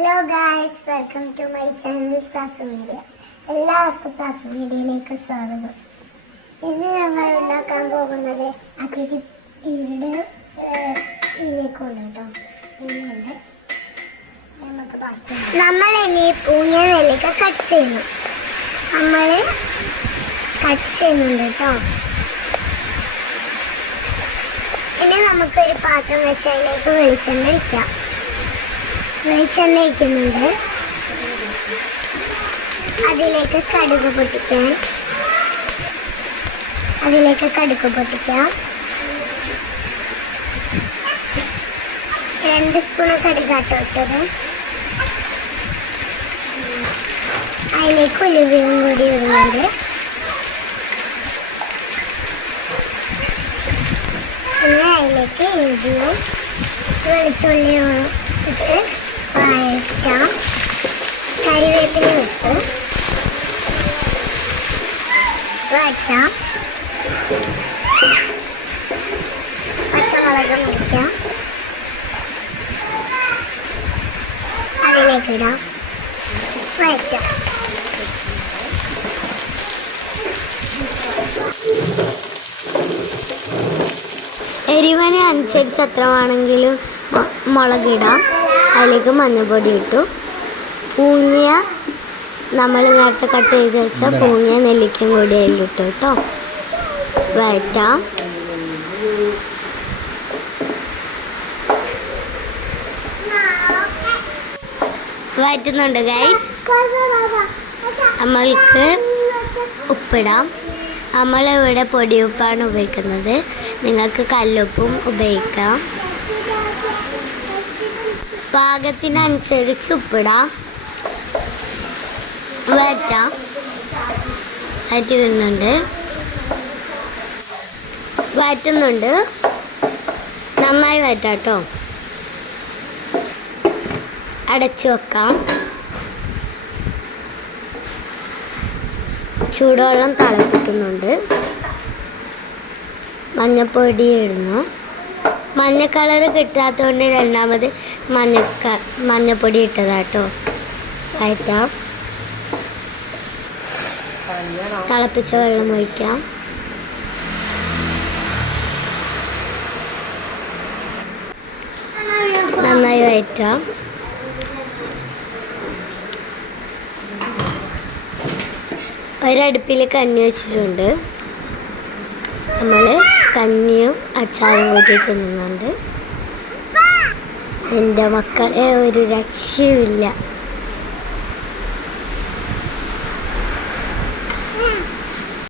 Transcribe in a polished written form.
Hello guys, welcome to my channel Sasu Media. എല്ലാവർക്കും Sasu മീഡിയയിലേക്ക് സ്വാഗതം. ഇന്ന് ഞങ്ങൾ ഉണ്ടാക്കാൻ പോകുന്നത് ഇവിടെ ഇതിലേക്ക് ഉണ്ട് കേട്ടോ. നമ്മൾ ഇനി പൂഞ്ഞ നെല്ലിക്ക കട്ട് ചെയ്യുന്നു. കട്ട് ചെയ്യുന്നുണ്ട് കേട്ടോ. ഇനി നമുക്കൊരു പാത്രം വെച്ച് അതിലേക്ക് വെളിച്ചെണ്ണ വയ്ക്കാം. വെളിച്ചെണ്ണ ഒഴിക്കുന്നുണ്ട്. അതിലേക്ക് കടുക് പൊട്ടിക്കാം. 2 സ്പൂൺ കടുകാട്ടോ ഇട്ടത്. അതിലേക്ക് ഉലുവയും കൂടി ഇടുന്നുണ്ട്. പിന്നെ അതിലേക്ക് ഇഞ്ചിയും വെളുത്തുള്ളിയും ഇട്ട് വഴറ്റാം. കറിവേപ്പില ഇട്ട് വഴറ്റാം. പച്ചമുളക് മുറിക്കാം. അതിലേക്ക് ഇടാം. വഴറ്റാം. എരിവിന് അനുസരിച്ച് എത്ര വേണമെങ്കിലും മുളകിടാം. അതിലേക്ക് മഞ്ഞൾപ്പൊടി ഇട്ടു. പൂഞ്ഞ നമ്മൾ നേരത്തെ കട്ട് ചെയ്ത് വെച്ച പൂഞ്ഞ നെല്ലിക്കയും കൂടി അതിലിട്ടു കേട്ടോ. വഴറ്റാം. വഴറ്റുന്നുണ്ട് ഗൈസ്. നമ്മൾക്ക് ഉപ്പിടാം. നമ്മളിവിടെ പൊടിയുപ്പാണ് ഉപയോഗിക്കുന്നത്. നിങ്ങൾക്ക് കല്ലുപ്പും ഉപയോഗിക്കാം. പാകത്തിനനുസരിച്ച് ഉപ്പിടാം. വഴറ്റുന്നുണ്ട്. നന്നായി വഴറ്റാം കേട്ടോ. അടച്ചു വെക്കാം. ചൂടുവെള്ളം തിളപ്പിക്കുന്നുണ്ട്. മഞ്ഞപ്പൊടി ഇടുന്നു. മഞ്ഞ കളർ കിട്ടാത്തതുകൊണ്ട് രണ്ടാമത് മഞ്ഞപ്പൊടി ഇട്ടതാട്ടോ. വഴറ്റാം. തിളപ്പിച്ച വെള്ളം ഒഴിക്കാം. നന്നായി വഴറ്റാം. ഒരടുപ്പിൽ കഞ്ഞി വെച്ചിട്ടുണ്ട്. നമ്മൾ കഞ്ഞിയും അച്ചാറും കൂട്ടി തിന്നുന്നുണ്ട്. എൻ്റെ മക്കളെ ഒരു രക്ഷയുമില്ല.